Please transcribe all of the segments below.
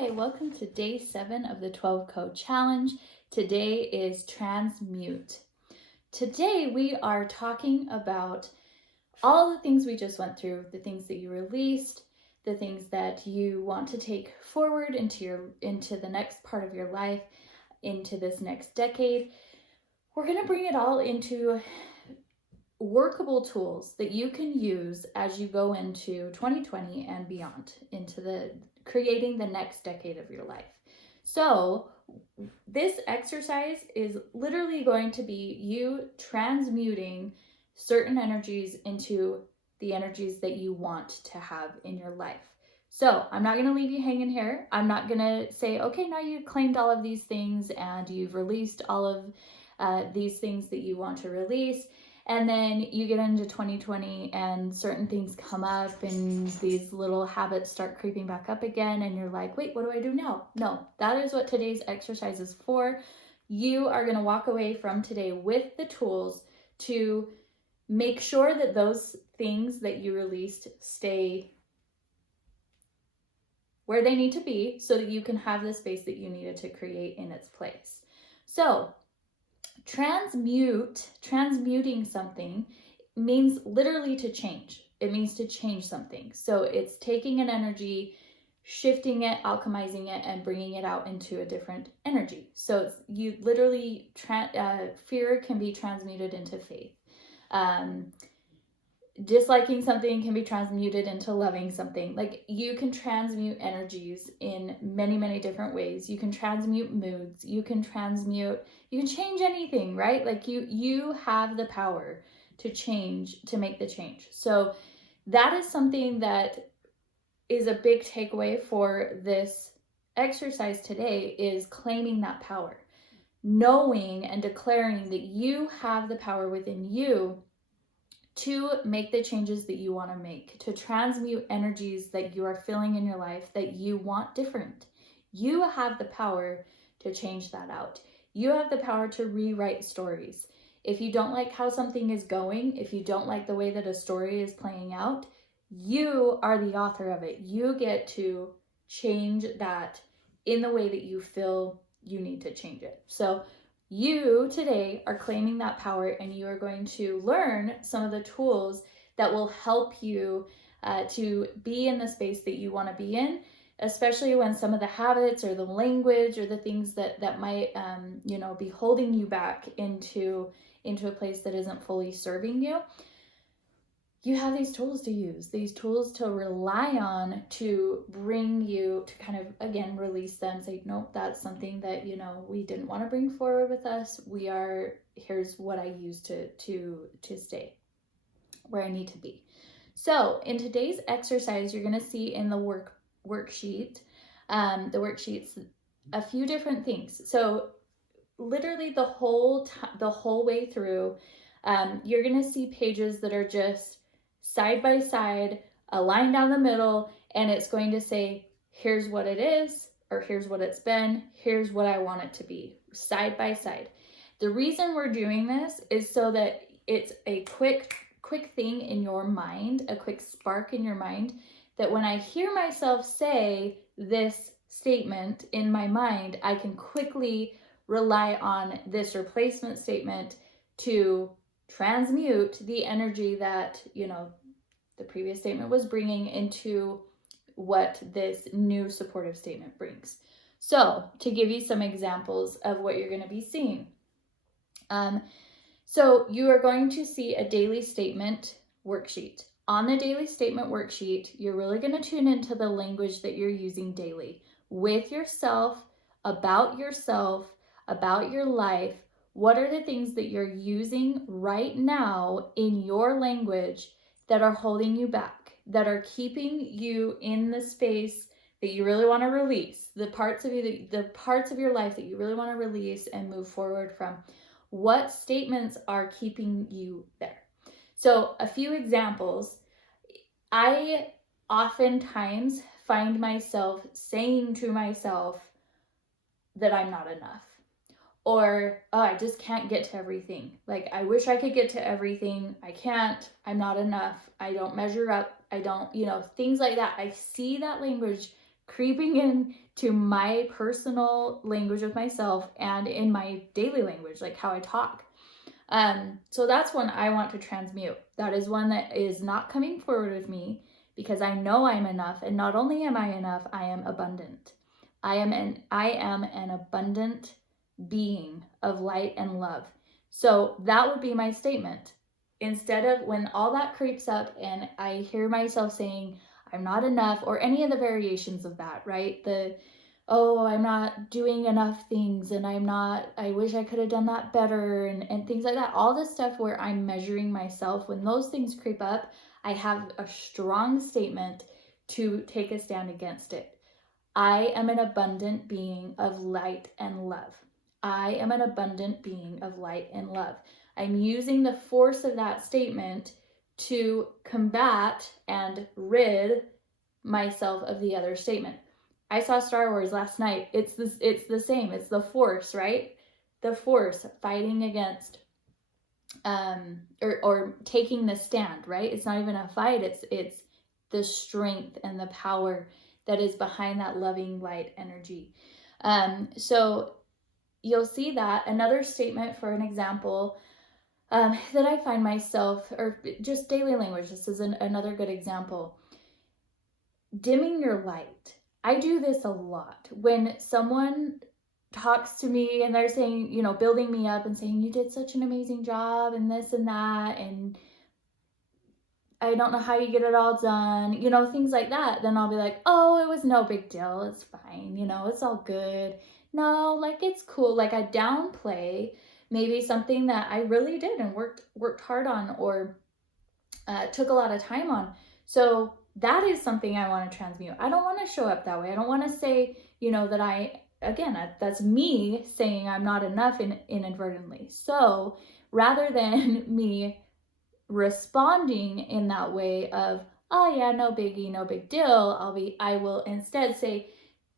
Hi, welcome to day 7 of the 12 Code Challenge. Today is transmute. Today we are talking about all the things we just went through, the things that you released, the things that you want to take forward into the next part of your life, into this next decade. We're going to bring it all into workable tools that you can use as you go into 2020 and beyond, into the creating the next decade of your life. So this exercise is literally going to be you transmuting certain energies into the energies that you want to have in your life. So I'm not going to leave you hanging here. I'm not going to say, okay, now you've claimed all of these things and you've released all of these things that you want to release. And then you get into 2020 and certain things come up and these little habits start creeping back up again. And you're like, wait, what do I do now? No, that is what today's exercise is for. You are going to walk away from today with the tools to make sure that those things that you released stay where they need to be so that you can have the space that you needed to create in its place. So transmuting something means literally to change. It means to change something. So it's taking an energy, shifting it, alchemizing it, and bringing it out into a different energy. So it's, you literally, fear can be transmuted into faith. Disliking something can be transmuted into loving something. Like, you can transmute energies in many, many different ways. You can transmute moods. You can change anything, right? Like you have the power to change, to make the change. So that is something that is a big takeaway for this exercise today, is claiming that power, knowing and declaring that you have the power within you to make the changes that you want to make, to transmute energies that you are feeling in your life that you want different. You have the power to change that out. You have the power to rewrite stories. If you don't like how something is going, if you don't like the way that a story is playing out, you are the author of it. You get to change that in the way that you feel you need to change it. So you today are claiming that power, and you are going to learn some of the tools that will help you to be in the space that you want to be in, especially when some of the habits or the language or the things that might be holding you back into a place that isn't fully serving you. You have these tools to use, these tools to rely on to bring you to kind of, again, release them, say, nope, that's something that, we didn't want to bring forward with us. Here's what I use to stay where I need to be. So in today's exercise, you're going to see in the worksheets a few different things. So literally the whole way through, you're going to see pages that are just side by side, a line down the middle, and it's going to say, here's what it is, or here's what it's been, here's what I want it to be, side by side. The reason we're doing this is so that it's a quick thing in your mind, a quick spark in your mind, that when I hear myself say this statement in my mind, I can quickly rely on this replacement statement to transmute the energy that, the previous statement was bringing into what this new supportive statement brings. So to give you some examples of what you're going to be seeing. So you are going to see a daily statement worksheet. On the daily statement worksheet, you're really going to tune into the language that you're using daily with yourself, about your life. What are the things that you're using right now in your language that are holding you back, that are keeping you in the space that you really want to release, the parts of your life that you really want to release and move forward from? What statements are keeping you there? So a few examples. I oftentimes find myself saying to myself that I'm not enough. Or, oh, I just can't get to everything. Like, I wish I could get to everything. I can't. I'm not enough. I don't measure up. I don't, things like that. I see that language creeping into my personal language with myself and in my daily language, like how I talk. So that's one I want to transmute. That is one that is not coming forward with me because I know I'm enough. And not only am I enough, I am abundant. I am an abundant being of light and love. So that would be my statement. Instead of when all that creeps up and I hear myself saying, I'm not enough, or any of the variations of that, right? Oh, I'm not doing enough things and I wish I could have done that better and things like that. All this stuff where I'm measuring myself, when those things creep up, I have a strong statement to take a stand against it. I am an abundant being of light and love. I am an abundant being of light and love. I'm using the force of that statement to combat and rid myself of the other statement. I saw Star Wars last night. It's the same. It's the force, right? The force fighting against or taking the stand, right? It's not even a fight. It's the strength and the power that is behind that loving light energy. So you'll see that. Another statement for an example that I find myself, or just daily language, this is another good example. Dimming your light. I do this a lot. When someone talks to me and they're saying, you know, building me up and saying, you did such an amazing job and this and that, and I don't know how you get it all done, you know, things like that, then I'll be like, oh, it was no big deal. It's fine. You know, it's all good. No, like it's cool. Like I downplay maybe something that I really did and worked hard on or took a lot of time on. So that is something I want to transmute. I don't want to show up that way. I don't want to say, you know, that that's me saying I'm not enough inadvertently. So rather than me responding in that way of, oh yeah, no biggie, no big deal, I will instead say,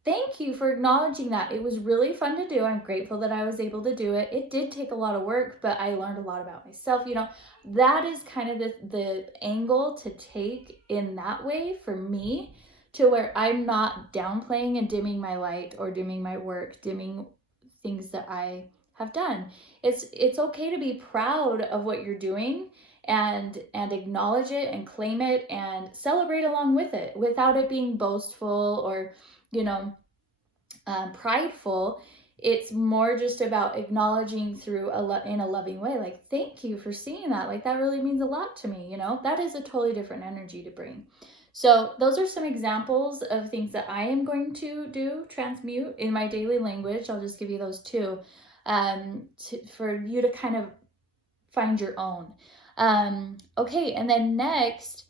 thank you for acknowledging that. It was really fun to do. I'm grateful that I was able to do it. It did take a lot of work, but I learned a lot about myself. You know, that is kind of the angle to take in that way for me, to where I'm not downplaying and dimming my light or dimming my work, dimming things that I have done. It's okay to be proud of what you're doing and acknowledge it and claim it and celebrate along with it without it being boastful or, you know, prideful. It's more just about acknowledging through in a loving way, like, thank you for seeing that, like that really means a lot to me. You know, that is a totally different energy to bring. So those are some examples of things that I am going to transmute in my daily language. I'll just give you those two for you to kind of find your own. Okay, and then next,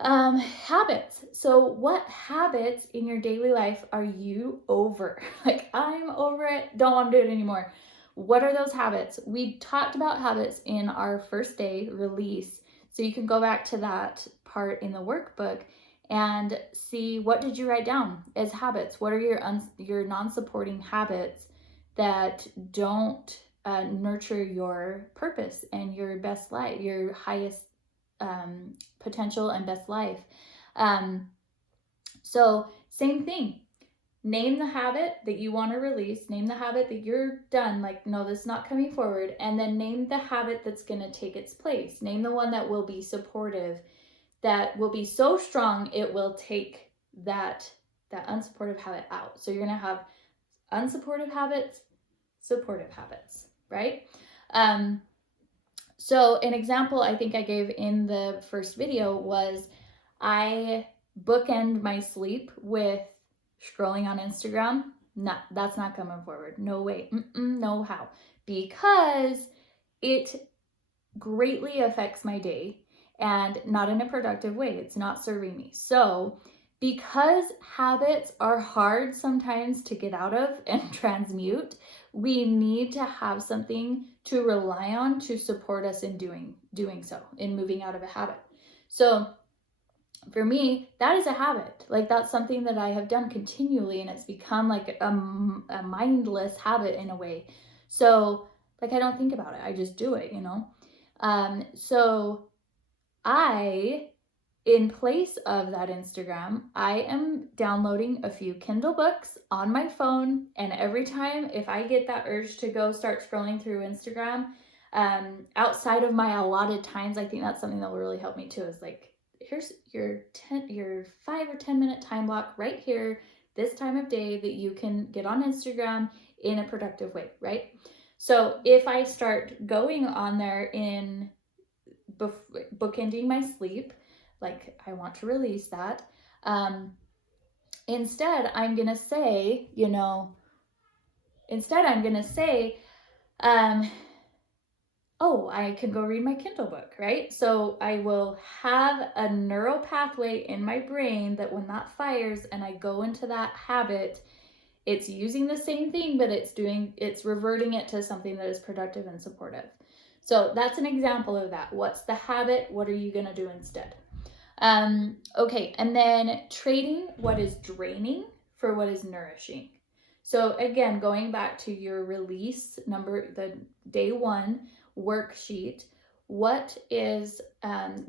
habits. So what habits in your daily life are you over? Like, I'm over it, don't want to do it anymore. What are those habits? We talked about habits in our first day release. So you can go back to that part in the workbook and see, what did you write down as habits? What are your non-supporting habits that don't nurture your purpose and your best life, your highest potential and best life? So same thing. Name the habit that you want to release. Name the habit that you're done. Like, no, this is not coming forward. And then name the habit that's going to take its place. Name the one that will be supportive, that will be so strong it will take that unsupportive habit out. So you're going to have unsupportive habits, supportive habits, right? So an example I think I gave in the first video was I bookend my sleep with scrolling on Instagram. No, that's not coming forward. No way. No how. Because it greatly affects my day and not in a productive way. It's not serving me. So because habits are hard sometimes to get out of and transmute, we need to have something to rely on to support us in doing so, in moving out of a habit. So for me, that is a habit. Like, that's something that I have done continually, and it's become like a mindless habit in a way. So like, I don't think about it. I just do it, you know? So I in place of that Instagram, I am downloading a few Kindle books on my phone. And every time, if I get that urge to go start scrolling through Instagram, outside of my allotted times, I think that's something that will really help me too, is like, here's your 5 or 10 minute time block right here, this time of day that you can get on Instagram in a productive way, right? So if I start going on there in bookending my sleep, like I want to release that. Instead, I'm going to say, oh, I can go read my Kindle book, right? So I will have a neural pathway in my brain that when that fires and I go into that habit, it's using the same thing, but it's reverting it to something that is productive and supportive. So that's an example of that. What's the habit? What are you going to do instead? Okay, and then trading what is draining for what is nourishing. So again, going back to your release the day 1 worksheet, what is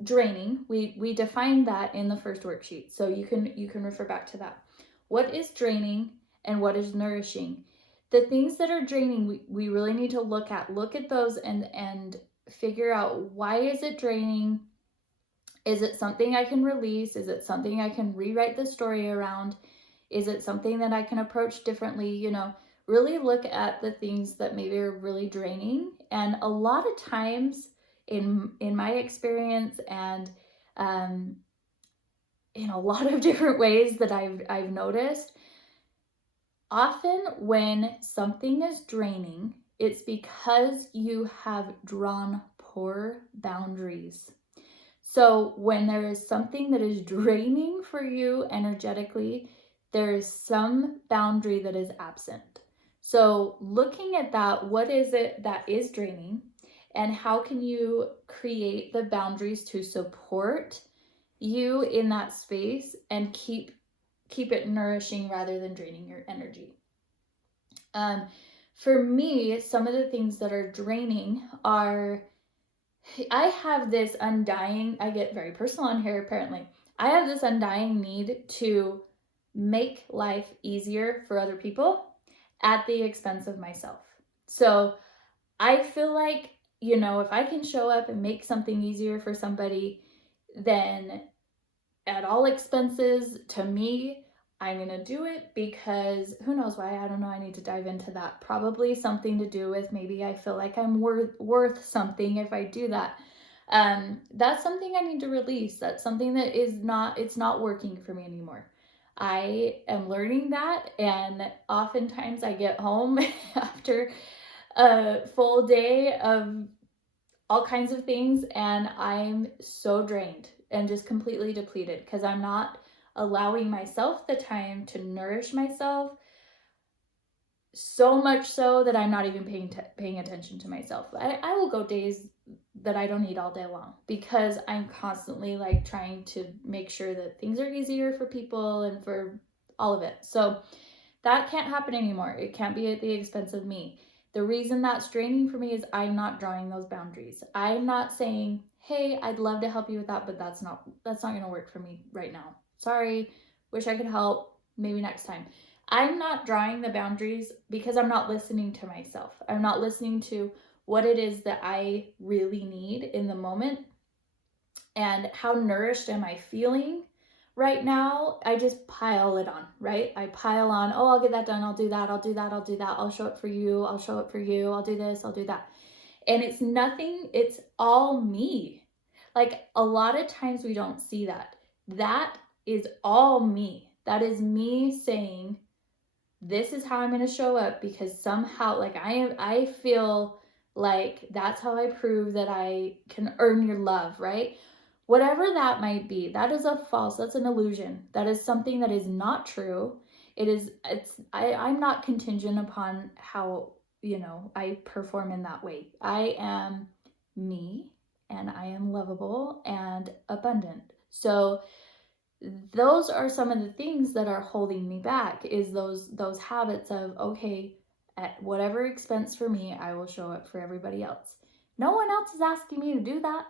draining? We defined that in the first worksheet, so you can refer back to that. What is draining and what is nourishing? The things that are draining, we really need to look at those and figure out, why is it draining? Is it something I can release? Is it something I can rewrite the story around? Is it something that I can approach differently? Really look at the things that maybe are really draining. And a lot of times in my experience, and in a lot of different ways that I've noticed, often when something is draining, it's because you have drawn poor boundaries. So when there is something that is draining for you energetically, there is some boundary that is absent. So looking at that, what is it that is draining, and how can you create the boundaries to support you in that space and keep it nourishing rather than draining your energy. For me, some of the things that are draining are, I have this undying, I get very personal on here apparently. I have this undying need to make life easier for other people at the expense of myself. So I feel like, if I can show up and make something easier for somebody, then at all expenses to me, I'm going to do it, because who knows why. I don't know. I need to dive into that. Probably something to do with, maybe I feel like I'm worth something if I do that. That's something I need to release. That's something that it's not working for me anymore. I am learning that, and oftentimes I get home after a full day of all kinds of things, and I'm so drained and just completely depleted because I'm not allowing myself the time to nourish myself, so much so that I'm not even paying attention to myself. I will go days that I don't eat all day long because I'm constantly like trying to make sure that things are easier for people and for all of it. So that can't happen anymore. It can't be at the expense of me. The reason that's draining for me is I'm not drawing those boundaries. I'm not saying, hey, I'd love to help you with that, but that's not going to work for me right now. Sorry, wish I could help, maybe next time. I'm not drawing the boundaries because I'm not listening to myself. I'm not listening to what it is that I really need in the moment, and how nourished am I feeling right now. I just pile it on, right? I pile on, oh, I'll get that done. I'll do that. I'll do that. I'll do that. I'll show up for you. I'll show up for you. I'll do this. I'll do that. And it's nothing. It's all me. Like a lot of times we don't see that. That is all me. That is me saying, this is how I'm going to show up, because somehow like I feel like that's how I prove that I can earn your love, right? Whatever that might be, that's an illusion. That is something that is not true. I'm not contingent upon how, I perform in that way. I am me, and I am lovable and abundant. So those are some of the things that are holding me back, is those habits of, okay, at whatever expense for me, I will show up for everybody else. No one else is asking me to do that.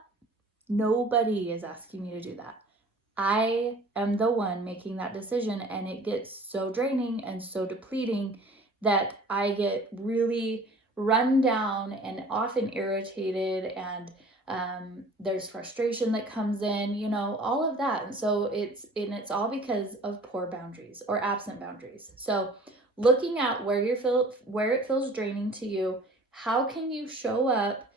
Nobody is asking me to do that. I am the one making that decision, and it gets so draining and so depleting that I get really run down and often irritated, and there's frustration that comes in, all of that. And so it's all because of poor boundaries or absent boundaries. So looking at where it feels draining to you, how can you show up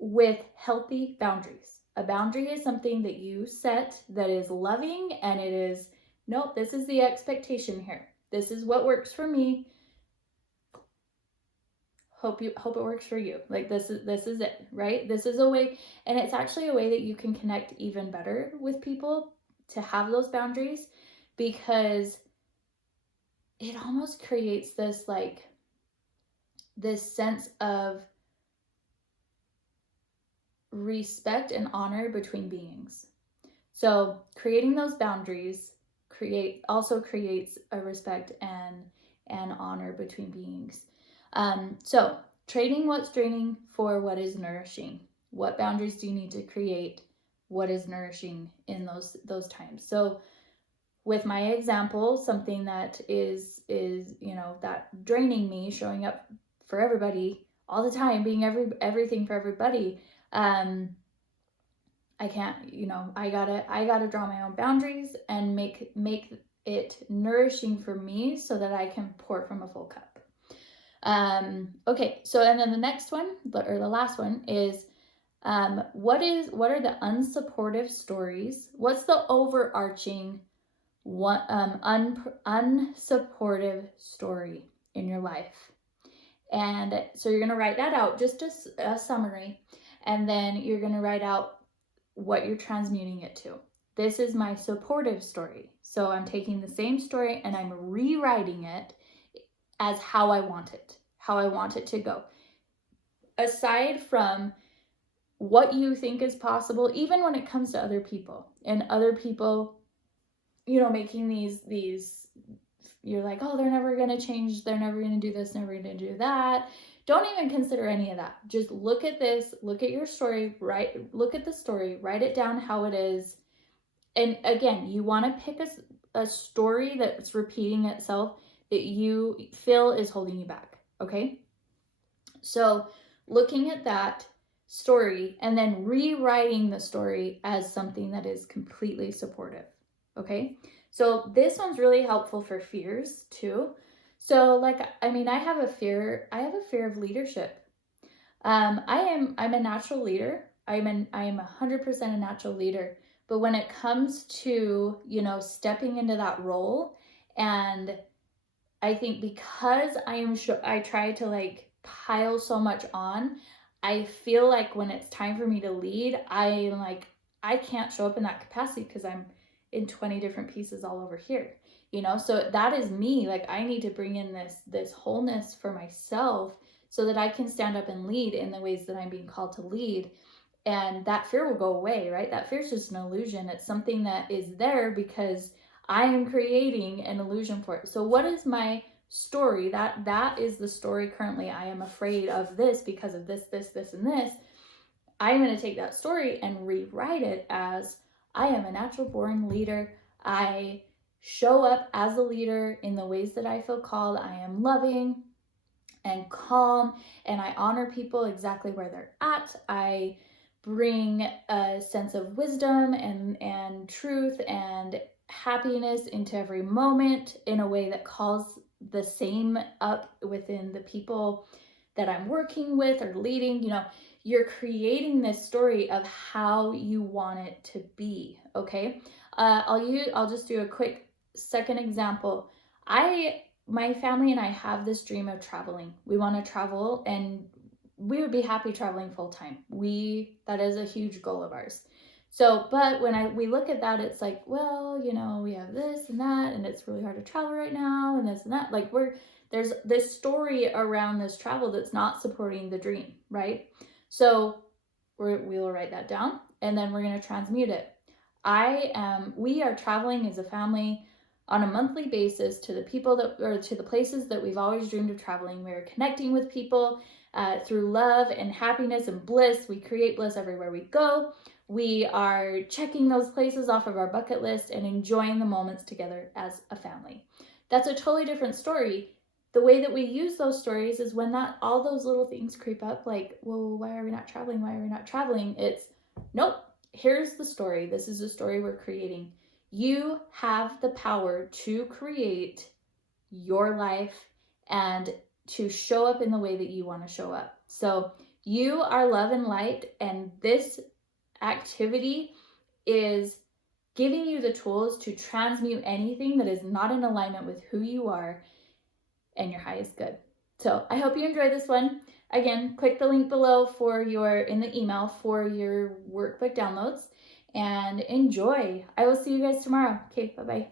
with healthy boundaries? A boundary is something that you set that is loving, and it is, nope, this is the expectation here. This is what works for me. Hope it works for you. Like this is it, right? This is a way, and it's actually a way that you can connect even better with people, to have those boundaries, because it almost creates this sense of respect and honor between beings. So creating those boundaries also creates a respect and honor between beings. So trading what's draining for what is nourishing. What boundaries do you need to create? What is nourishing in those times? So with my example, something that is that draining me, showing up for everybody all the time, being everything for everybody. I can't, I gotta draw my own boundaries and make it nourishing for me so that I can pour from a full cup. Okay, so and then the next one, or the last one, is what are the unsupportive stories? What's the overarching unsupportive story in your life? And so you're gonna write that out, just a summary, and then you're gonna write out what you're transmuting it to. This is my supportive story. So I'm taking the same story and I'm rewriting it as how I want it to go. Aside from what you think is possible, even when it comes to other people, and other people, making these, you're like, oh, they're never going to change. They're never going to do this, never going to do that. Don't even consider any of that. Just look at this, look at your story, look at the story, write it down how it is. And again, you want to pick a story that's repeating itself that you feel is holding you back, okay? So looking at that story and then rewriting the story as something that is completely supportive, okay? So this one's really helpful for fears too. So I have a fear of leadership. I'm a natural leader. I am 100% a natural leader. But when it comes to, stepping into that role, and I think because I try to pile so much on, I feel like when it's time for me to lead, I can't show up in that capacity because I'm in 20 different pieces all over here, so that is me. I need to bring in this wholeness for myself so that I can stand up and lead in the ways that I'm being called to lead. And that fear will go away, right? That fear is just an illusion. It's something that is there because I am creating an illusion for it. So what is my story? That is the story currently. I am afraid of this because of this, and this. I'm going to take that story and rewrite it as, I am a natural born leader. I show up as a leader in the ways that I feel called. I am loving and calm, and I honor people exactly where they're at. I bring a sense of wisdom and truth and happiness into every moment in a way that calls the same up within the people that I'm working with or leading. You're creating this story of how you want it to be, okay? I'll just do a quick second example. My family and I have this dream of traveling. We want to travel, and we would be happy traveling full time. That is a huge goal of ours. So, but when we look at that, it's like, well, we have this and that, and it's really hard to travel right now, and this and that. There's this story around this travel that's not supporting the dream, right? So we will write that down, and then we're going to transmute it. We are traveling as a family on a monthly basis to the places that we've always dreamed of traveling. We're connecting with people through love and happiness and bliss. We create bliss everywhere we go. We are checking those places off of our bucket list and enjoying the moments together as a family. That's a totally different story. The way that we use those stories is when all those little things creep up, like, whoa, why are we not traveling? Why are we not traveling? It's, nope, here's the story. This is the story we're creating. You have the power to create your life and to show up in the way that you want to show up. So you are love and light, and this activity is giving you the tools to transmute anything that is not in alignment with who you are and your highest good. So I hope you enjoy this one. Again, click the link below in the email for your workbook downloads, and enjoy. I will see you guys tomorrow. Okay, bye-bye.